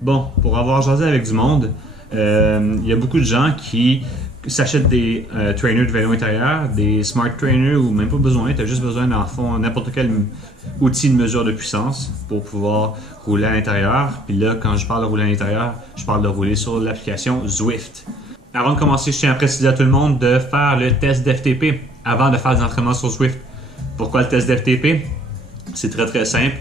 Bon, pour avoir jasé avec du monde, il y a beaucoup de gens qui s'achètent des trainers de vélo intérieur, des smart trainers ou même pas besoin, tu as juste besoin d'en fond n'importe quel outil de mesure de puissance pour pouvoir rouler à l'intérieur. Puis là, quand je parle de rouler à l'intérieur, je parle de rouler sur l'application Zwift. Avant de commencer, je tiens à préciser à tout le monde de faire le test d'FTP avant de faire des entraînements sur Zwift. Pourquoi le test d'FTP? C'est très très simple.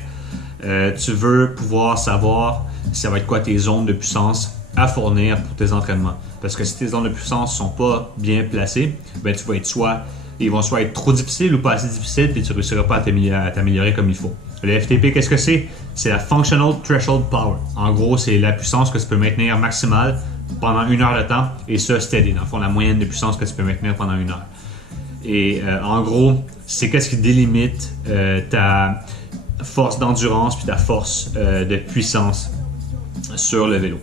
Tu veux pouvoir savoir ça va être quoi tes zones de puissance à fournir pour tes entraînements. Parce que si tes zones de puissance ne sont pas bien placées, ben tu vas être ils vont soit être trop difficiles ou pas assez difficiles, puis tu ne réussiras pas à t'améliorer comme il faut. Le FTP, qu'est-ce que c'est? C'est la Functional Threshold Power. En gros, c'est la puissance que tu peux maintenir maximale pendant 1 heure de temps, et ça, steady. Dans le fond, la moyenne de puissance que tu peux maintenir pendant 1 heure. Et en gros, c'est qu'est-ce qui délimite ta force d'endurance puis ta force de puissance sur le vélo.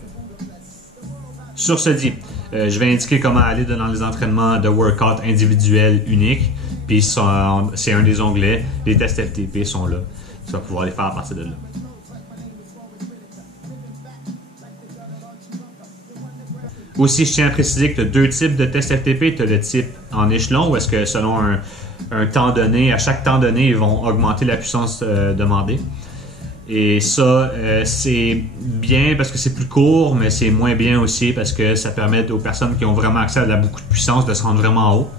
Sur ce dit, je vais indiquer comment aller dans les entraînements de workout individuels uniques. Puis c'est un des onglets. Les tests FTP sont là. Tu vas pouvoir les faire à partir de là. Aussi, je tiens à préciser que tu as 2 types de tests FTP. Tu as le type en échelon, où est-ce que selon un temps donné, à chaque temps donné, ils vont augmenter la puissance demandée. Et ça, c'est bien parce que c'est plus court, mais c'est moins bien aussi parce que ça permet aux personnes qui ont vraiment accès à beaucoup de puissance de se rendre vraiment haut.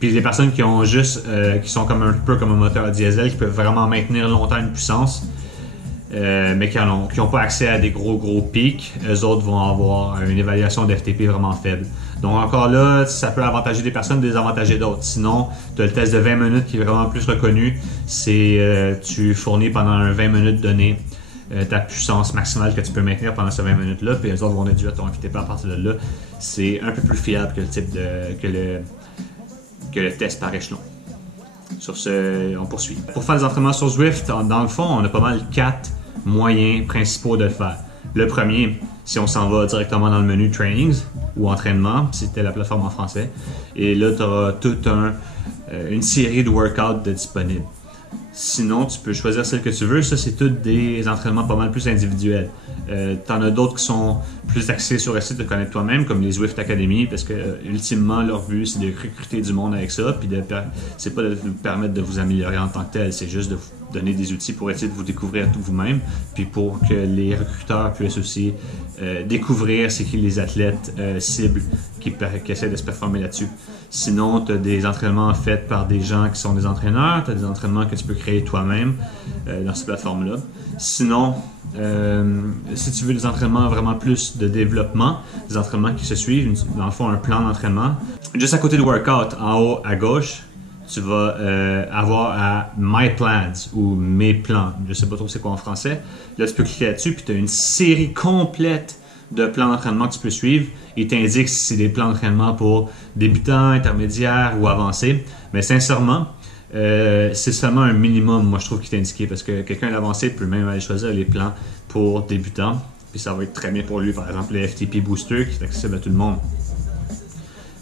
Puis les personnes qui ont juste, qui sont comme un peu comme un moteur diesel, qui peuvent vraiment maintenir longtemps une puissance, mais qui n'ont pas accès à des gros pics, eux autres vont avoir une évaluation d'FTP vraiment faible. Donc encore là, ça peut avantager des personnes, désavantager d'autres. Sinon, tu as le test de 20 minutes qui est vraiment plus reconnu. C'est tu fournis pendant un 20 minutes donné ta puissance maximale que tu peux maintenir pendant ces 20 minutes-là, puis les autres vont déduire ton FTP à partir de là. C'est un peu plus fiable que le test par échelon. Sur ce, on poursuit. Pour faire des entraînements sur Zwift, dans le fond, on a pas mal 4 moyens principaux de le faire. Le premier, si on s'en va directement dans le menu Trainings ou Entraînement, c'était la plateforme en français. Et là, tu auras toute une série de workouts disponibles. Sinon, tu peux choisir celle que tu veux. Ça, c'est tous des entraînements pas mal plus individuels. Tu en as d'autres qui sont plus axés sur essayer de te connaître toi-même, comme les Zwift Academy, parce que ultimement, leur but, c'est de recruter du monde avec ça. Puis c'est pas de vous permettre de vous améliorer en tant que tel, c'est juste de vous donner des outils pour essayer de vous découvrir tout vous-même, puis pour que les recruteurs puissent aussi découvrir c'est qui les athlètes cibles qui essaient de se performer là-dessus. Sinon, tu as des entraînements faits par des gens qui sont des entraîneurs, tu as des entraînements que tu peux créer toi-même dans cette plateforme-là. Sinon, si tu veux des entraînements vraiment plus de développement, des entraînements qui se suivent, dans le fond, un plan d'entraînement. Juste à côté du workout, en haut à gauche, tu vas avoir à My Plans ou Mes plans. Je ne sais pas trop c'est quoi en français. Là, tu peux cliquer là-dessus, puis tu as une série complète de plans d'entraînement que tu peux suivre. Il t'indique si c'est des plans d'entraînement pour débutants, intermédiaires ou avancés. Mais sincèrement, c'est seulement un minimum, moi je trouve, qui est indiqué parce que quelqu'un d'avancé peut même aller choisir les plans pour débutants. Puis ça va être très bien pour lui. Par exemple, le FTP Booster qui est accessible à tout le monde.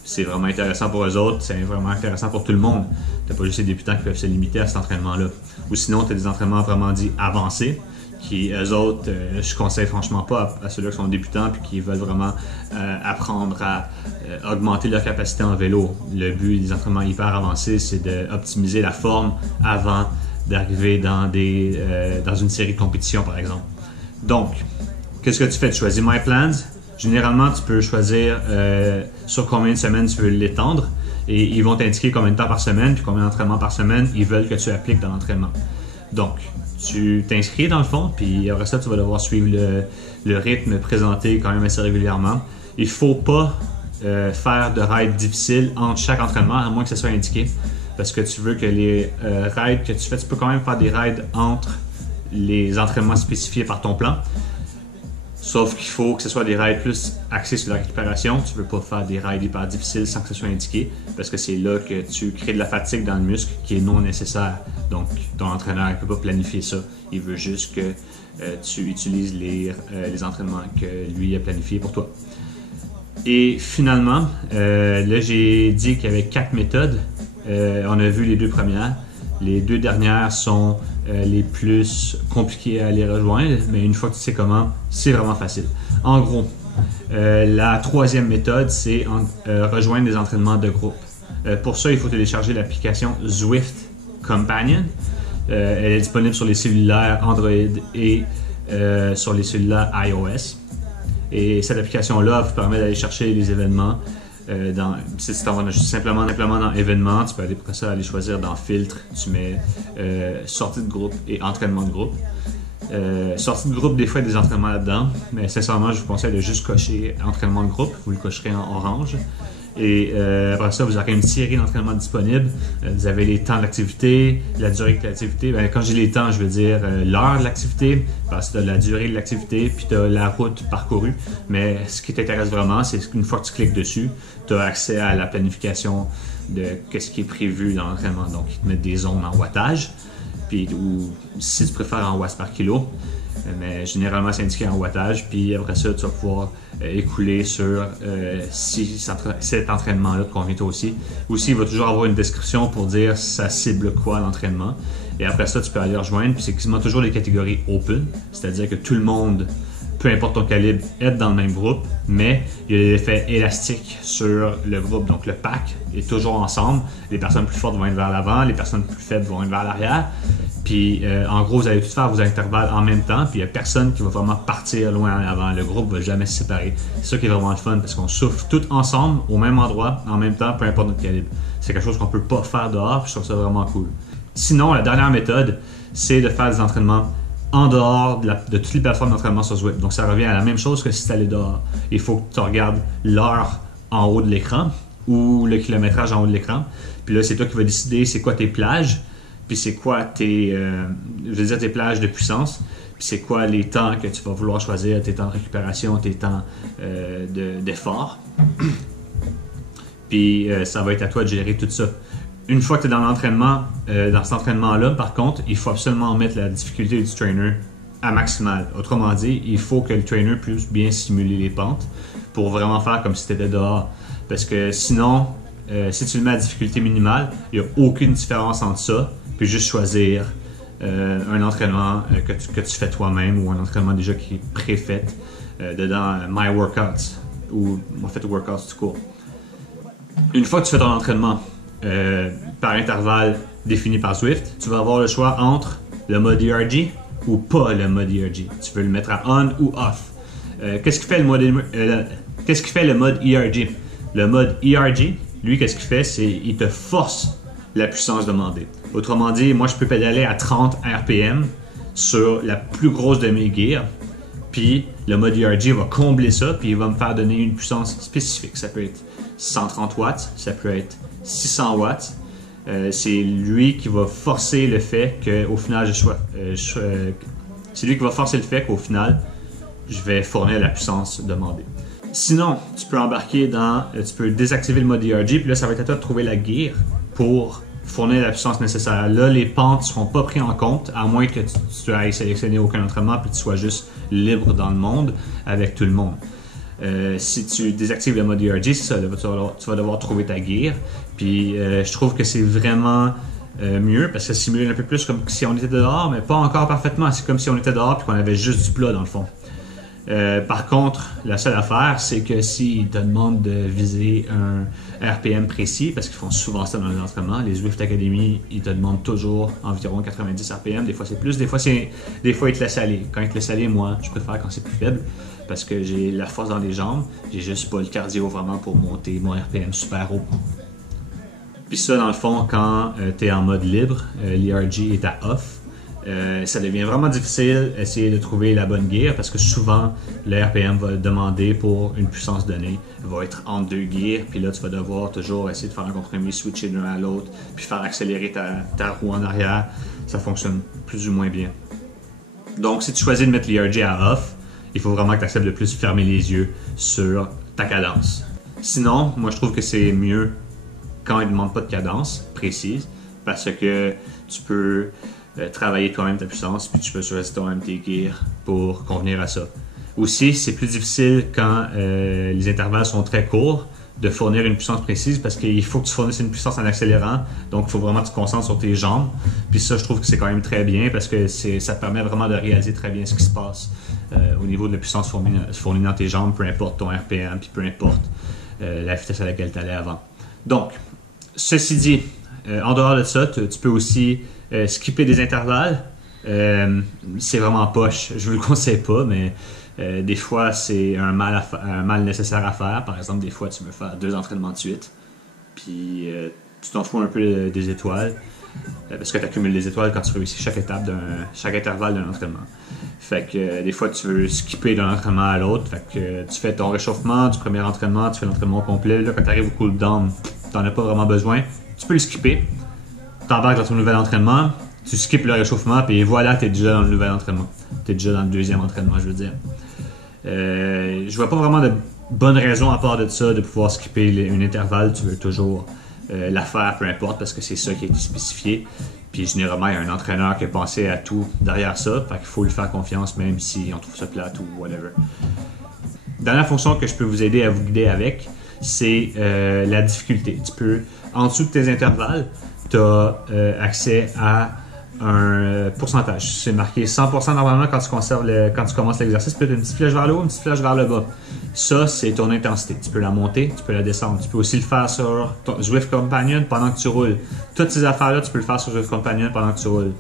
C'est vraiment intéressant pour eux autres, c'est vraiment intéressant pour tout le monde. Tu n'as pas juste les débutants qui peuvent se limiter à cet entraînement-là. Ou sinon, tu as des entraînements vraiment dits avancés, qui, eux autres, je conseille franchement pas à ceux-là qui sont débutants et qui veulent vraiment apprendre à augmenter leur capacité en vélo. Le but des entraînements hyper avancés, c'est d'optimiser la forme avant d'arriver dans une série de compétitions, par exemple. Donc, qu'est-ce que tu fais? Tu choisis My Plans. Généralement, tu peux choisir sur combien de semaines tu veux l'étendre et ils vont t'indiquer combien de temps par semaine puis combien d'entraînements par semaine ils veulent que tu appliques dans l'entraînement. Donc, tu t'inscris dans le fond puis après ça, tu vas devoir suivre le rythme présenté quand même assez régulièrement. Il ne faut pas faire de rides difficiles entre chaque entraînement à moins que ce soit indiqué parce que tu veux que les rides que tu fais, tu peux quand même faire des rides entre les entraînements spécifiés par ton plan. Sauf qu'il faut que ce soit des rides plus axés sur la récupération. Tu ne veux pas faire des rides hyper difficiles sans que ce soit indiqué parce que c'est là que tu crées de la fatigue dans le muscle qui est non nécessaire. Donc, ton entraîneur ne peut pas planifier ça. Il veut juste que tu utilises les entraînements que lui a planifiés pour toi. Et finalement, là j'ai dit qu'il y avait 4 méthodes. On a vu les 2 premières. Les 2 dernières sont les plus compliquées à les rejoindre, mais une fois que tu sais comment, c'est vraiment facile. En gros, la 3e méthode, c'est rejoindre des entraînements de groupe. Pour ça, il faut télécharger l'application Zwift Companion. Elle est disponible sur les cellulaires Android et sur les cellulaires iOS. Et cette application-là vous permet d'aller chercher les événements. Si tu t'en vas simplement dans événements, tu peux aller pour ça aller choisir dans filtre, tu mets sortie de groupe et entraînement de groupe. Sortie de groupe, des fois il y a des entraînements là-dedans, mais sincèrement je vous conseille de juste cocher entraînement de groupe, vous le cocherez en orange. Et après ça, vous aurez une série d'entraînements disponibles. Vous avez les temps de l'activité, la durée de l'activité. Quand je dis les temps, je veux dire l'heure de l'activité, parce que tu as la durée de l'activité, puis tu as la route parcourue. Mais ce qui t'intéresse vraiment, c'est qu'une fois que tu cliques dessus, tu as accès à la planification de ce qui est prévu dans l'entraînement. Donc, ils te mettent des zones en wattage, puis, ou si tu préfères en watts par kilo. Mais généralement, c'est indiqué en wattage. Puis après ça, tu vas pouvoir écouler sur si cet entraînement-là te convient toi aussi. Aussi, il va toujours avoir une description pour dire ça cible quoi l'entraînement. Et après ça, tu peux aller rejoindre. Puis c'est quasiment toujours les catégories open, c'est-à-dire que tout le monde, peu importe ton calibre, est dans le même groupe, mais il y a l'effet élastique sur le groupe. Donc le pack est toujours ensemble. Les personnes plus fortes vont être vers l'avant, les personnes plus faibles vont être vers l'arrière. Puis en gros, vous allez tous faire vos intervalles en même temps, puis il n'y a personne qui va vraiment partir loin en avant. Le groupe ne va jamais se séparer. C'est ça qui est vraiment le fun, parce qu'on souffle tous ensemble, au même endroit, en même temps, peu importe notre calibre. C'est quelque chose qu'on ne peut pas faire dehors, puis je trouve ça vraiment cool. Sinon, la dernière méthode, c'est de faire des entraînements en dehors de toutes les plateformes d'entraînement sur Zwift. Donc ça revient à la même chose que si tu allais dehors. Il faut que tu regardes l'heure en haut de l'écran, ou le kilométrage en haut de l'écran. Puis là, c'est toi qui vas décider c'est quoi tes plages, puis c'est quoi tes plages de puissance, puis c'est quoi les temps que tu vas vouloir choisir, tes temps de récupération, tes temps d'effort. Puis ça va être à toi de gérer tout ça. Une fois que tu es dans l'entraînement, dans cet entraînement-là, par contre, il faut absolument mettre la difficulté du trainer à maximal. Autrement dit, il faut que le trainer puisse bien simuler les pentes pour vraiment faire comme si tu étais dehors. Parce que sinon, si tu le mets à difficulté minimale, il n'y a aucune différence entre ça puis juste choisir un entraînement que tu fais toi-même ou un entraînement déjà qui est préfait dedans My Workouts ou en fait Workouts tout court. Une fois que tu fais ton entraînement par intervalle défini par Zwift, tu vas avoir le choix entre le mode ERG ou pas le mode ERG. Tu peux le mettre à on ou off. Qu'est-ce qui fait le mode ERG? Le mode ERG, lui, qu'est-ce qu'il fait? C'est qu'il te force la puissance demandée. Autrement dit, moi, je peux pédaler à 30 RPM sur la plus grosse de mes gears, puis le mode ERG va combler ça, puis il va me faire donner une puissance spécifique. Ça peut être 130 watts, ça peut être 600 watts. C'est lui qui va forcer le fait qu'au final, c'est lui qui va forcer le fait qu'au final, je vais fournir la puissance demandée. Sinon, tu peux désactiver le mode ERG, puis là, ça va être à toi de trouver la gear pour fournir la puissance nécessaire. Là, les pentes ne seront pas prises en compte, à moins que tu ailles sélectionner aucun entraînement puis que tu sois juste libre dans le monde avec tout le monde. Si tu désactives le mode ERG, c'est ça, là, tu vas devoir trouver ta gear. Puis je trouve que c'est vraiment mieux parce que ça simule un peu plus comme si on était dehors, mais pas encore parfaitement. C'est comme si on était dehors et qu'on avait juste du plat dans le fond. Par contre, la seule affaire, c'est que s'ils te demandent de viser un RPM précis, parce qu'ils font souvent ça dans les entraînements, les Zwift Academy, ils te demandent toujours environ 90 RPM, des fois c'est plus, des fois ils te laissent aller. Quand ils te laissent aller, moi, je préfère quand c'est plus faible, parce que j'ai la force dans les jambes, j'ai juste pas le cardio vraiment pour monter mon RPM super haut. Puis ça, dans le fond, quand tu es en mode libre, l'ERG est à off. Ça devient vraiment difficile d'essayer de trouver la bonne gear parce que souvent le RPM va demander pour une puissance donnée, va être entre deux gears, puis là tu vas devoir toujours essayer de faire un compromis, switcher d'un à l'autre, puis faire accélérer ta roue en arrière. Ça fonctionne plus ou moins bien. Donc si tu choisis de mettre l'ERG à off, il faut vraiment que tu acceptes de plus fermer les yeux sur ta cadence. Sinon, moi je trouve que c'est mieux quand il ne demande pas de cadence précise parce que tu peux travailler toi-même ta puissance, puis tu peux choisir toi-même tes gears pour convenir à ça. Aussi, c'est plus difficile quand les intervalles sont très courts, de fournir une puissance précise parce qu'il faut que tu fournisses une puissance en accélérant. Donc, il faut vraiment que tu te concentres sur tes jambes. Puis ça, je trouve que c'est quand même très bien parce que ça te permet vraiment de réaliser très bien ce qui se passe au niveau de la puissance fournie dans tes jambes, peu importe ton RPM, puis peu importe la vitesse à laquelle tu allais avant. Donc, ceci dit, en dehors de ça, tu peux aussi skipper des intervalles. C'est vraiment poche, je ne vous le conseille pas, mais des fois c'est un mal nécessaire à faire. Par exemple, des fois tu veux faire 2 entraînements de suite, puis tu t'en fous un peu des étoiles, parce que tu accumules des étoiles quand tu réussis chaque intervalle d'un entraînement. Fait que des fois tu veux skipper d'un entraînement à l'autre, fait que tu fais ton réchauffement du premier entraînement, tu fais l'entraînement complet, là quand tu arrives au cool-down, tu n'en as pas vraiment besoin, tu peux le skipper, tu embarques dans ton nouvel entraînement, tu skippes le réchauffement, puis voilà, tu es déjà dans le nouvel entraînement. Tu es déjà dans le deuxième entraînement, je veux dire. Je vois pas vraiment de bonne raison à part de ça, de pouvoir skipper un intervalle. Tu veux toujours la faire, peu importe, parce que c'est ça qui a été spécifié. Puis généralement, il y a un entraîneur qui a pensé à tout derrière ça, fait qu'il faut lui faire confiance, même si on trouve ça plate ou whatever. Dernière fonction que je peux vous aider à vous guider avec, c'est la difficulté. Tu peux, en dessous de tes intervalles, tu as accès à un pourcentage. C'est marqué 100% normalement quand tu commences l'exercice, puis tu as une petite flèche vers le haut, une petite flèche vers le bas. Ça, c'est ton intensité. Tu peux la monter, tu peux la descendre. Tu peux aussi le faire sur ton Zwift Companion pendant que tu roules. Toutes ces affaires-là, tu peux le faire sur Zwift Companion pendant que tu roules.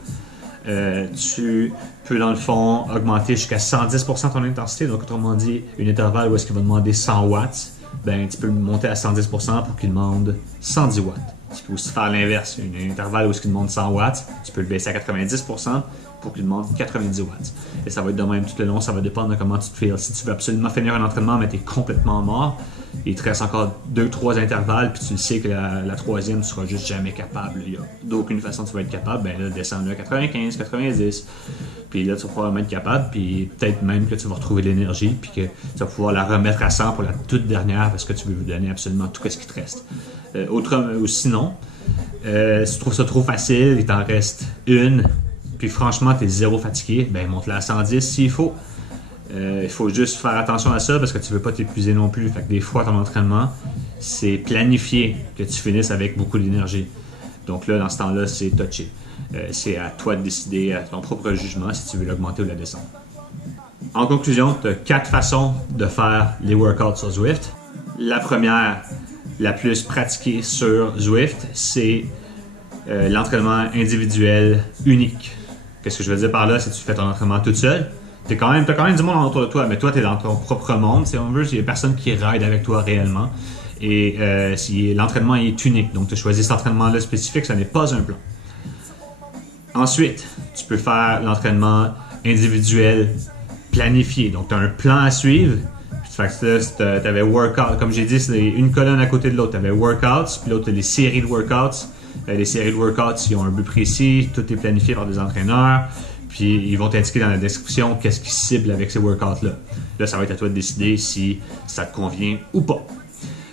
Tu peux, dans le fond, augmenter jusqu'à 110% ton intensité. Donc, autrement dit, une intervalle où est-ce qu'il va demander 100 watts, ben, tu peux le monter à 110% pour qu'il demande 110 watts. Tu peux aussi faire l'inverse, un intervalle où il demande 100 watts, tu peux le baisser à 90% pour qu'il demande 90 watts. Et ça va être de même tout le long, ça va dépendre de comment tu te feels. Si tu veux absolument finir un entraînement mais tu es complètement mort, il te reste encore 2-3 intervalles, puis tu le sais que la troisième, tu seras juste jamais capable. Il n'y a d'aucune façon que tu vas être capable, ben là, descendre à 95, 90. Puis là, tu vas probablement être capable, puis peut-être même que tu vas retrouver de l'énergie, puis que tu vas pouvoir la remettre à 100 pour la toute dernière parce que tu veux vous donner absolument tout ce qui te reste. Ou sinon, si tu trouves ça trop facile, il t'en reste une, puis franchement, tu es zéro fatigué, ben monte-la à 110 s'il faut. Il faut juste faire attention à ça parce que tu ne veux pas t'épuiser non plus. Fait que des fois, ton entraînement, c'est planifié que tu finisses avec beaucoup d'énergie. Donc là, dans ce temps-là, c'est touché. C'est à toi de décider, à ton propre jugement, si tu veux l'augmenter ou la descendre. En conclusion, tu as 4 façons de faire les workouts sur Zwift. La première, la plus pratiquée sur Zwift, c'est l'entraînement individuel unique. Qu'est-ce que je veux dire par là? C'est que tu fais ton entraînement toute seule. T'as quand même du monde autour de toi, mais toi, tu es dans ton propre monde. Si on veut, il n'y a personne qui ride avec toi réellement. Et l'entraînement est unique. Donc, tu as choisi cet entraînement-là spécifique, ça n'est pas un plan. Ensuite, tu peux faire l'entraînement individuel planifié. Donc, tu as un plan à suivre. Fait que là, tu avais workout. Comme j'ai dit, c'est une colonne à côté de l'autre. Tu avais workouts, puis l'autre, tu as les séries de workouts. Les séries de workouts, ils ont un but précis. Tout est planifié par des entraîneurs. Puis ils vont t'indiquer dans la description qu'est-ce qu'ils ciblent avec ces workouts-là. Là, ça va être à toi de décider si ça te convient ou pas.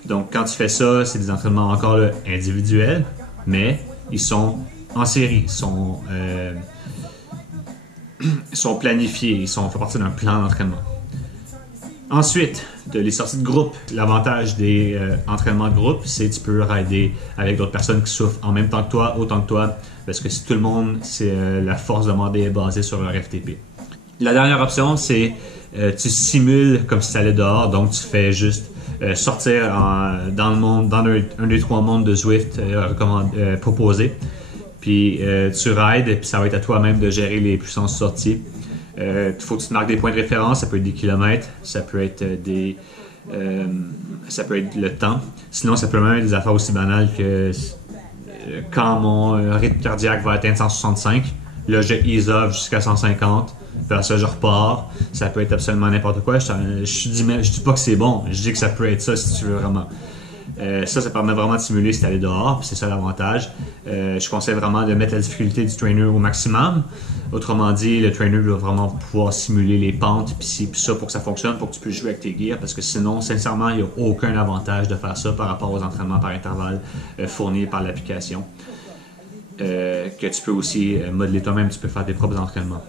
Donc, quand tu fais ça, c'est des entraînements encore là, individuels, mais ils sont en série, ils sont planifiés, ils font partie d'un plan d'entraînement. Ensuite, tu as les sorties de groupe. L'avantage des entraînements de groupe, c'est que tu peux rider avec d'autres personnes qui souffrent en même temps que toi, autant que toi, parce que si tout le monde, c'est la force demandée est basée sur leur FTP. La dernière option, c'est tu simules comme si tu allais dehors, donc tu fais juste sortir dans le monde, dans un des 3 mondes de Zwift proposés, puis tu rides, puis ça va être à toi-même de gérer les puissances sorties. Il faut que tu te marques des points de référence, ça peut être des kilomètres, ça peut être ça peut être le temps. Sinon, ça peut même être des affaires aussi banales que quand mon rythme cardiaque va atteindre 165, là je ease off jusqu'à 150, puis après ça je repars. Ça peut être absolument n'importe quoi. Je dis pas que c'est bon, je dis que ça peut être ça si tu veux vraiment. Ça permet vraiment de simuler si tu allais dehors, puis c'est ça l'avantage. Je conseille vraiment de mettre la difficulté du trainer au maximum. Autrement dit, le trainer doit vraiment pouvoir simuler les pentes, puis ça pour que ça fonctionne, pour que tu puisses jouer avec tes gears, parce que sinon, sincèrement, il n'y a aucun avantage de faire ça par rapport aux entraînements par intervalle fournis par l'application. Que tu peux aussi modeler toi-même, tu peux faire tes propres entraînements.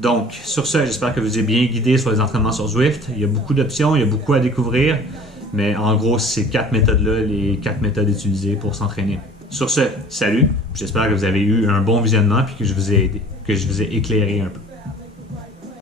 Donc, sur ça, j'espère que vous êtes bien guidé sur les entraînements sur Zwift. Il y a beaucoup d'options, il y a beaucoup à découvrir. Mais en gros, c'est ces 4 méthodes-là, les 4 méthodes utilisées pour s'entraîner. Sur ce, salut. J'espère que vous avez eu un bon visionnement et que je vous ai aidé, que je vous ai éclairé un peu.